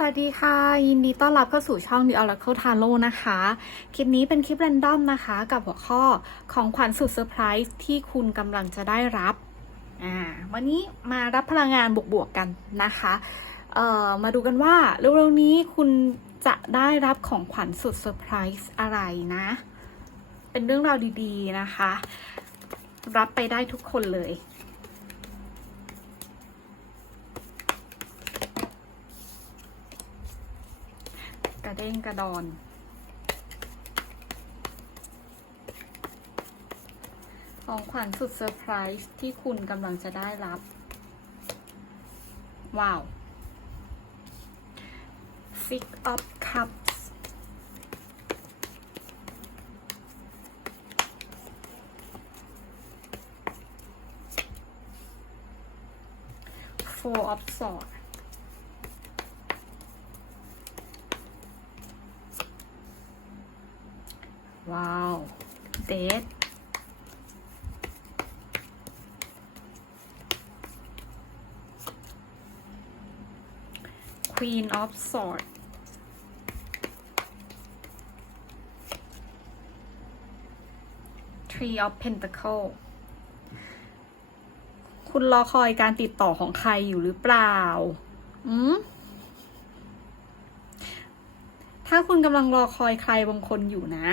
สวัสดีค่ะ ยินดีต้อนรับเข้าสู่ช่อง The Oracle Tarot นะคะ คลิปนี้เป็นคลิปแรนดอมนะคะ กับหัวข้อของขวัญสุดเซอร์ไพรส์ที่คุณกำลังจะได้รับอ่าวันนี้มารับพลังงานบวกๆกันนะคะเอ่อมาดูกันว่าเร็วๆนี้คุณจะได้รับของขวัญสุดเซอร์ไพรส์อะไรนะ เป็นเรื่องราวดีๆนะคะ รับไปได้ทุกคนเลย ระเด้งกระดอน ของขวัญสุดเซอร์ไพรส์ที่คุณกำลังจะได้รับ ว้าว Six of Cups Four of Swords Dead. Queen of Swords. Tree of Pentacle คุณรอคอยการติดต่อของใครอยู่หรือเปล่า อืมถ้าคุณกำลังรอคอยใครบางคนอยู่นะ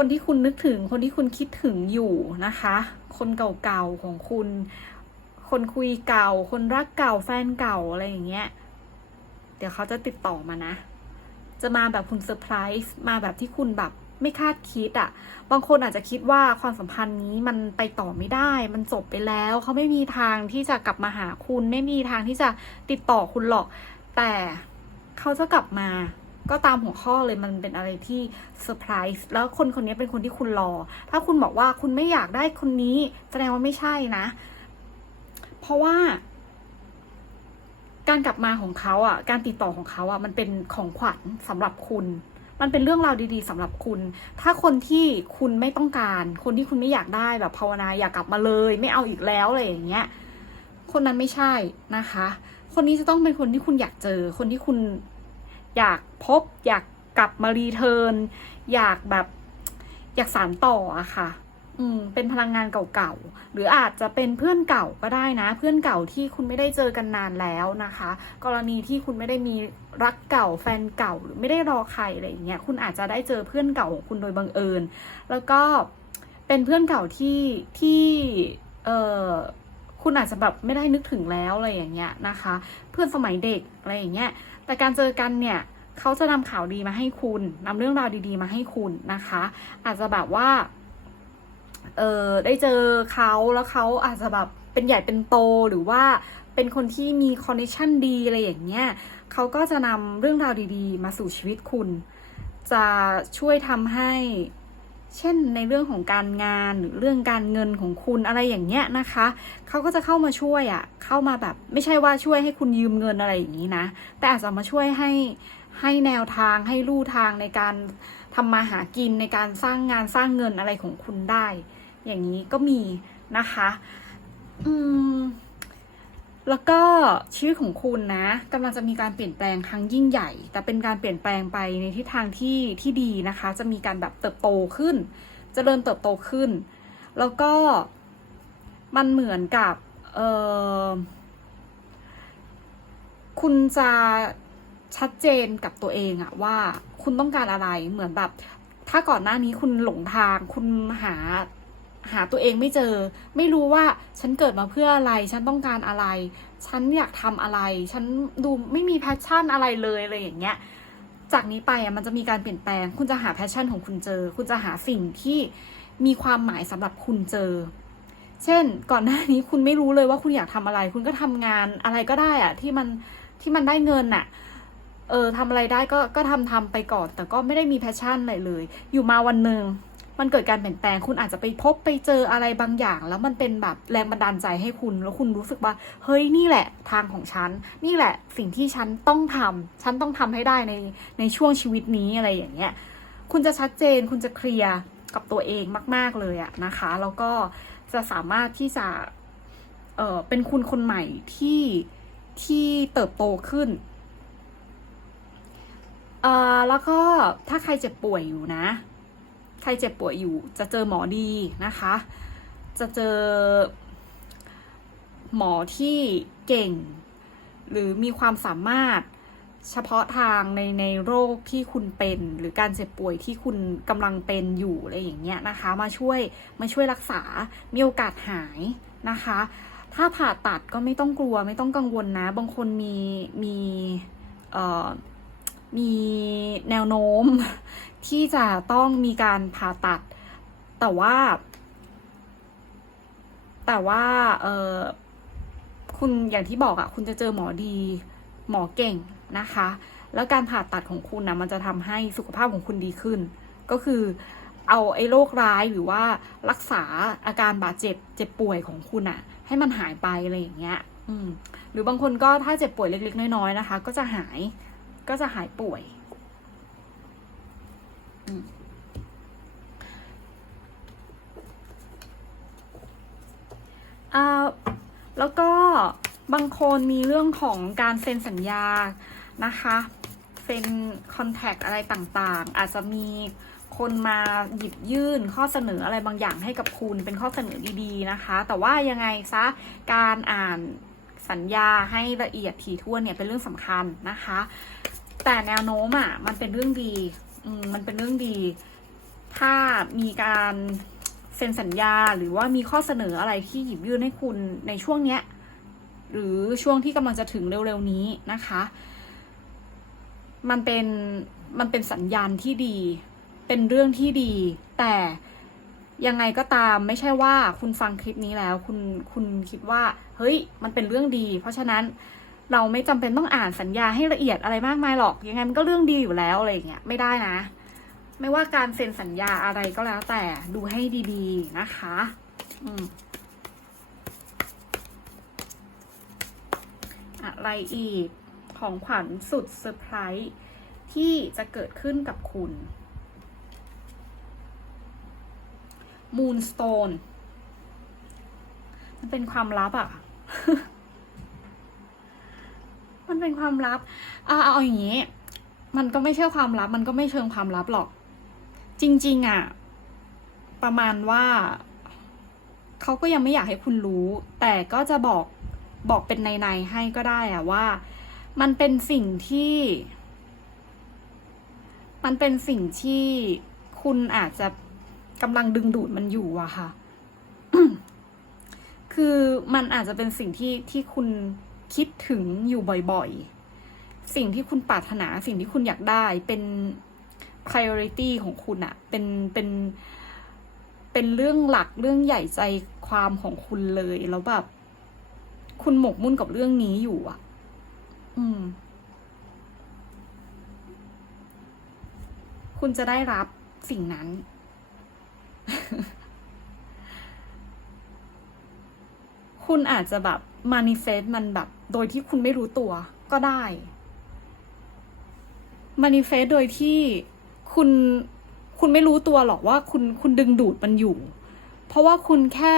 คนที่คุณนึกถึง คนที่คุณคิดถึงอยู่นะคะ คนเก่าๆของคุณ คนคุยเก่า คนรักเก่าแฟนเก่าอะไรอย่างเงี้ย เดี๋ยวเขาจะติดต่อมานะ จะมาแบบคุณเซอร์ไพรส์มาแบบที่คุณแบบไม่คาดคิดอะ่ะ บางคนอาจจะคิดว่าความสัมพันธ์นี้มันไปต่อไม่ได้ มันจบไปแล้ว เขาไม่มีทางที่จะกลับมาหาคุณ ไม่มีทางที่จะติดต่อคุณหรอก แต่เขาจะกลับมา ก็ตามหัวข้อเลยมันเป็นอะไรที่เซอร์ไพรส์แล้วคนคนนี้เป็นคนที่คุณรอ ถ้าคุณบอกว่าคุณไม่อยากได้คนนี้ แสดงว่าไม่ใช่นะ เพราะว่า การกลับมาของเขาอะ การติดต่อของเขาอะ มันเป็นของขวัญสำหรับคุณ มันเป็นเรื่องราวดีๆสำหรับคุณ ถ้าคนที่คุณไม่ต้องการ คนที่คุณไม่อยากได้แบบภาวนาอยากกลับมาเลย ไม่เอาอีกแล้วอะไรอย่างเงี้ย คนนั้นไม่ใช่นะคะ คนนี้จะต้องเป็นคนที่คุณอยากเจอ คนที่คุณ อยากพบ อยากกลับมารีเทิร์นอยากแบบ อยากสานต่ออะค่ะ อืม เป็นพลังงานเก่าๆ หรืออาจจะเป็นเพื่อนเก่าก็ได้นะ เพื่อนเก่าที่คุณไม่ได้เจอกันนานแล้วนะคะ กรณีที่คุณไม่ได้มีรักเก่าแฟนเก่าหรือไม่ได้รอใครอะไรอย่างเงี้ยคุณอาจจะได้เจอเพื่อนเก่าของคุณโดยบังเอิญ แล้วก็เป็นเพื่อนเก่าที่ที่เออคุณอาจจะแบบไม่ได้นึกถึงแล้วอะไรอย่างเงี้ยนะคะ เพื่อนสมัยเด็กอะไรอย่างเงี้ย แต่การเจอกันเนี่ยเขาจะนำข่าวดีมาให้คุณนำเรื่องราวดีๆ มาให้คุณนะคะ อาจจะแบบว่า เออได้เจอเขาแล้วเขาอาจจะแบบเป็นใหญ่เป็นโตหรือว่าเป็นคนที่มีคอนเนคชั่นดีอะไรอย่างเงี้ยเขาก็จะนำเรื่องราวดีๆ มาสู่ชีวิตคุณ จะช่วยทำให้ เช่นในเรื่องของการงานหรือเรื่องการเงินของคุณอะไรอย่างเงี้ยนะคะ เขาก็จะเข้ามาช่วยอะ่ะ เข้ามาแบบไม่ใช่ว่าช่วยให้คุณยืมเงินอะไรอย่างนี้นะ แต่อาจจะมาช่วยให้ให้แนวทางให้ลู่ทางในการทำมาหากินในการสร้างงานสร้างเงินอะไรของคุณได้ อย่างนี้ก็มีนะคะ อืม แล้วก็ชีวิตของคุณนะกำลังจะมีการเปลี่ยนแปลงครั้งยิ่งใหญ่ แต่เป็นการเปลี่ยนแปลงไปในทิศทางที่ที่ดีนะคะ จะมีการแบบเติบโตขึ้นจเจริญเติบโตขึ้น แล้วก็มันเหมือนกับเออคุณจะชัดเจนกับตัวเองอะว่าคุณต้องการอะไรเหมือนแบบ ถ้าก่อนหน้านี้คุณหลงทางคุณหา หาตัวเองไม่เจอ ไม่รู้ว่าฉันเกิดมาเพื่ออะไร ฉันต้องการอะไร ฉันอยากทำอะไร ฉันดูไม่มีแพชชั่นอะไรเลยอะไรอย่างเงี้ย จากนี้ไปอะมันจะมีการเปลี่ยนแปลง คุณจะหาแพชชั่นของคุณเจอ คุณจะหาสิ่งที่มีความหมายสำหรับคุณเจอ เช่น ก่อนหน้านี้คุณไม่รู้เลยว่าคุณอยากทำอะไร คุณก็ทำงานอะไรก็ได้อะที่มันที่มันได้เงินอะเออทำอะไรได้ก็ก็ทำทำไปก่อน แต่ก็ไม่ได้มีแพชชั่นอะไรเลย อยู่มาวันหนึ่ง มันเกิดการเปลี่ยนแปลง คุณอาจจะไปพบไปเจออะไรบางอย่าง แล้วมันเป็นแบบแรงบันดาลใจให้คุณ แล้วคุณรู้สึกว่า เฮ้ยนี่แหละทางของฉัน นี่แหละสิ่งที่ฉันต้องทำฉันต้องทำให้ได้ในในช่วงชีวิตนี้อะไรอย่างเงี้ย คุณจะชัดเจน คุณจะเคลียร์กับตัวเองมาก ๆเลยอะนะคะ แล้วก็จะสามารถที่จะ เออเป็นคุณคนใหม่ที่ที่เติบโตขึ้นเอ่อแล้วก็ถ้าใครเจ็บป่วยอยู่นะ รเจ็บป่วยอยู่ จะเจอหมอดีนะคะ จะเจอหมอที่เก่ง หรือมีความสามารถเฉพาะทางในในโรคที่คุณเป็น หรือการเจ็บป่วยที่คุณกำลังเป็นอยู่อะไรอย่างเงี้ยนะคะ มาช่วยมาช่วยรักษา มีโอกาสหายนะคะ ถ้าผ่าตัดก็ไม่ต้องกลัวไม่ต้องกังวลนะ บางคนมีมีเอ่อ มีแนวโน้มที่จะต้องมีการผ่าตัด แต่ว่า แต่ว่าเออคุณอย่างที่บอกอะ่ะคุณจะเจอหมอดีหมอเก่งนะคะ แล้วการผ่าตัดของคุณนะมันจะทำให้สุขภาพของคุณดีขึ้น ก็คือเอาไอ้โรคร้ายหรือว่ารักษาอาการบาดเจ็บเจ็บป่วยของคุณอะให้มันหายไปอะไรอย่างเงี้ย อืม หรือบางคนก็ถ้าเจ็บป่วยเล็กๆน้อยๆนะคะ ก็จะหาย ก็จะหายป่วยอ่าแล้วก็บางคนมีเรื่องของการเซ็นสัญญานะคะเซ็นคอนแทคอะไรต่างๆ อาจจะมีคนมาหยิบยื่นข้อเสนออะไรบางอย่างให้กับคุณเป็นข้อเสนอดีๆนะคะ แต่ว่ายังไงซะการอ่าน สัญญาให้ละเอียดถี่ถ้วนเนี่ยเป็นเรื่องสำคัญนะคะ แต่แนวโน้มอะมันเป็นเรื่องดีอืมมันเป็นเรื่องดี ถ้ามีการเซ็นสัญญาหรือว่ามีข้อเสนออะไรที่หยิบยื่นให้คุณในช่วงเนี้ย หรือช่วงที่กำลังจะถึงเร็วๆนี้นะคะ มันเป็นมันเป็นสัญญาณที่ดี เป็นเรื่องที่ดี แต่ ยังไงก็ตามไม่ใช่ว่าคุณฟังคลิปนี้แล้ว คุณคุณคิดว่า เฮ้ย มันเป็นเรื่องดี เพราะฉะนั้นเราไม่จำเป็นต้องอ่านสัญญาให้ละเอียดอะไรมากมายหรอก ยังไงมันก็เรื่องดีอยู่แล้วอะไรอย่างเงี้ยไม่ได้นะ ไม่ว่าการเซ็นสัญญาอะไรก็แล้วแต่ดูให้ดีๆนะคะ อืมอะไรอีกของขวัญสุดเซอร์ไพรส์ที่จะเกิดขึ้นกับคุณ Moonstone มันเป็นความลับอะ่ะมันเป็นความลับเอาเอาอย่างนี้ มันก็ไม่ใช่ความลับ มันก็ไม่เชิงความลับหรอก จริง ๆอะประมาณว่าเขาก็ยังไม่อยากให้คุณรู้ แต่ก็จะบอกบอกเป็นใน ๆ ให้ก็ได้อะว่า มันเป็นสิ่งที่ มันเป็นสิ่งที่คุณอาจจะ กำลังดึงดูดมันอยู่อะค่ะ คือมันอาจจะเป็นสิ่งที่ที่คุณคิดถึงอยู่บ่อยๆ สิ่งที่คุณปรารถนาสิ่งที่คุณอยากได้เป็น priority ของคุณอะเป็นเป็นเป็นเรื่องหลักเรื่องใหญ่ใจความของคุณเลยแล้วแบบ คุณหมกมุ่นกับเรื่องนี้อยู่อะอืม คุณจะได้รับสิ่งนั้น คุณอาจจะแบบมานิเฟสมันแบบ โดยที่คุณไม่รู้ตัวก็ได้มานิเฟสโดยที่คุณคุณไม่รู้ตัวหรอกว่าคุณคุณดึงดูดมันอยู่ เพราะว่าคุณแค่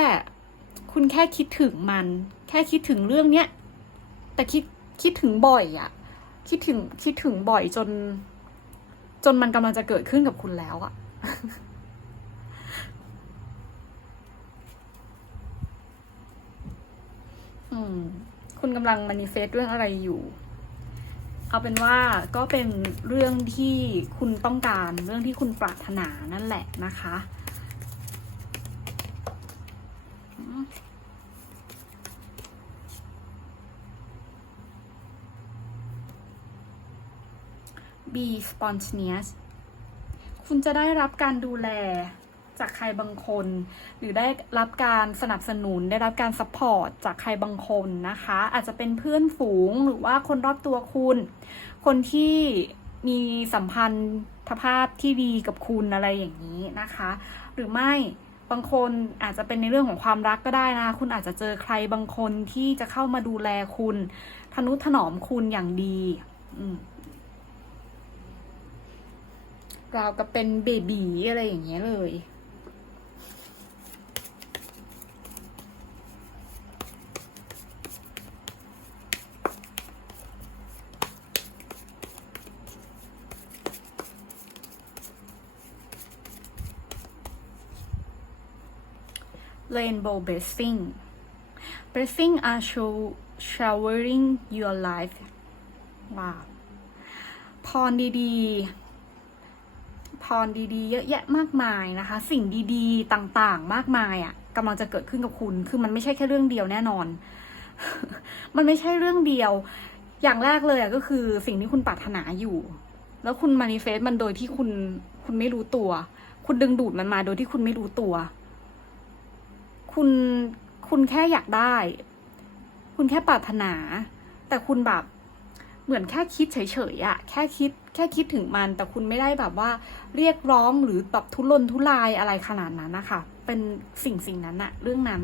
คุณแค่คิดถึงมัน แค่คิดถึงเรื่องเนี้ยแต่คิดคิดถึงบ่อยอะคิดถึงคิดถึงบ่อยจน จนมันกำลังจะเกิดขึ้นกับคุณแล้วอะ อืม คุณกำลังมานิเฟสเรื่องอะไรอยู่ เอาเป็นว่าก็เป็นเรื่องที่คุณต้องการเรื่องที่คุณปรารถนานั่นแหละนะคะ be spontaneous คุณจะได้รับการดูแล จากใครบางคน หรือได้รับการสนับสนุน ได้รับการซัพพอร์ตจากใครบางคนนะคะ อาจจะเป็นเพื่อนฝูงหรือว่าคนรอบตัวคุณ คนที่มีสัมพันธภาพที่ดีกับคุณอะไรอย่างนี้นะคะ หรือไม่บางคนอาจจะเป็นในเรื่องของความรักก็ได้นะ คุณอาจจะเจอใครบางคนที่จะเข้ามาดูแลคุณทนุถนอมคุณอย่างดีอืมราวกับเป็นเบบีอะไรอย่างเงี้ยเลย rainbow blessing blessing are show showering your life ว้าวพรดีๆ พรดีๆ เยอะแยะมากมายนะคะ สิ่งดีๆ ต่างๆ มากมายอะ่ะกำลังจะเกิดขึ้นกับคุณ คือมันไม่ใช่แค่เรื่องเดียวแน่นอน มันไม่ใช่เรื่องเดียว อย่างแรกเลยอะก็คือสิ่งที่คุณปรารถนาอยู่ แล้วคุณมานิเฟสมันโดยที่คุณคุณไม่รู้ตัว คุณดึงดูดมันมาโดยที่คุณไม่รู้ตัว คุณคุณแค่อยากได้ คุณแค่ปรารถนา แต่คุณแบบเหมือนแค่คิดเฉยๆอะแค่คิดแค่คิดถึงมัน แต่คุณไม่ได้แบบว่าเรียกร้องหรือแบบทุรนทุรายอะไรขนาดนั้นนะคะเป็นสิ่งสิ่งนั้นอะเรื่องนั้น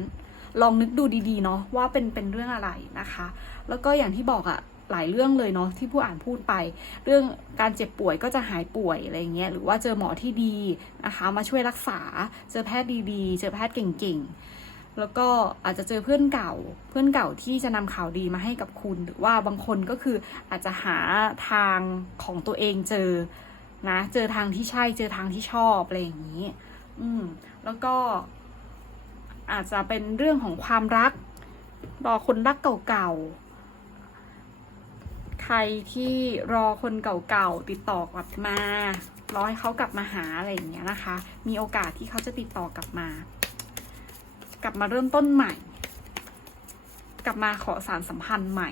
ลองนึกดูดีๆเนาะว่าเป็นเป็นเรื่องอะไรนะคะ แล้วก็อย่างที่บอกอะ หลายเรื่องเลยเนาะที่ผู้อ่านพูดไป เรื่องการเจ็บป่วยก็จะหายป่วยอะไรเงี้ยหรือว่าเจอหมอที่ดีนะคะมาช่วยรักษาเจอแพทย์ดีๆ เจอแพทย์เก่งๆ แล้วก็อาจจะเจอเพื่อนเก่า เพื่อนเก่าที่จะนำข่าวดีมาให้กับคุณ หรือว่าบางคนก็คืออาจจะหาทางของตัวเองเจอนะเจอทางที่ใช่เจอทางที่ชอบอะไรอย่างนี้ อืมแล้วก็อาจจะเป็นเรื่องของความรักรอคนรักเก่าๆ ใครที่รอคนเก่าๆติดต่อกลับมา รอให้เขากลับมาหาอะไรอย่างเงี้ยนะคะ มีโอกาสที่เขาจะติดต่อกลับมา กลับมาเริ่มต้นใหม่ กลับมาขอสารสัมพันธ์ใหม่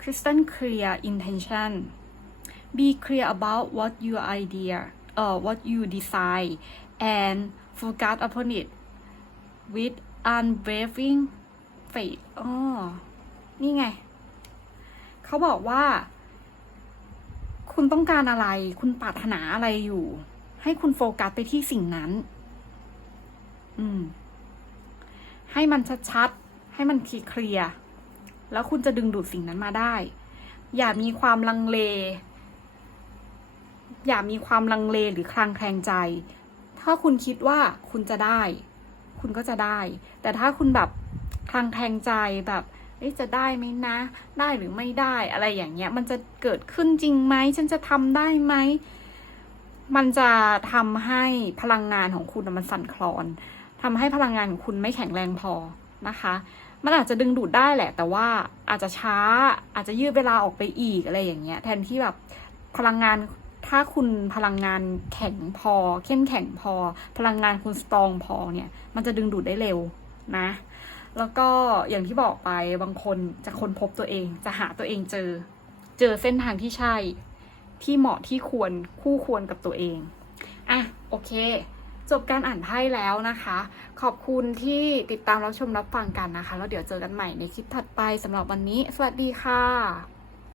Crystal clear intention be clear about what your idea uh, what you decide and focus upon it with unwavering faith อ๋อ นี่ไง เขาบอกว่า คุณต้องการอะไร คุณปรารถนาอะไรอยู่ ให้คุณโฟกัสไปที่สิ่งนั้น อืม ให้มันชัดๆ ให้มันเคลียร์ แล้วคุณจะดึงดูดสิ่งนั้นมาได้ อย่ามีความลังเล อย่ามีความลังเลหรือคลางแคลงใจ ถ้าคุณคิดว่าคุณจะได้ คุณก็จะได้ แต่ถ้าคุณแบบคลางแคลงใจแบบเอ๊ะจะได้ไหมนะ ได้หรือไม่ได้อะไรอย่างเงี้ย มันจะเกิดขึ้นจริงไหมฉันจะทำได้ไหมมันจะทำให้พลังงานของคุณมันสั่นคลอนทำให้พลังงานของคุณไม่แข็งแรงพอนะคะ มันอาจจะดึงดูดได้แหละ แต่ว่าอาจจะช้าอาจจะยืดเวลาออกไปอีกอะไรอย่างเงี้ย แทนที่แบบพลังงาน ถ้าคุณพลังงานแข็งพอ เข้มแข็งพอ พลังงานคุณสตรองพอเนี่ย มันจะดึงดูดได้เร็วนะ แล้วก็อย่างที่บอกไปบางคนจะค้นพบตัวเอง จะหาตัวเองเจอ เจอเส้นทางที่ใช่ ที่เหมาะที่ควรคู่ควรกับตัวเอง อะโอเค จบการอ่านไพ่แล้วนะคะ ขอบคุณที่ติดตามรับชมรับฟังกันนะคะ แล้วเดี๋ยวเจอกันใหม่ในคลิปถัดไปสำหรับวันนี้ สวัสดีค่ะ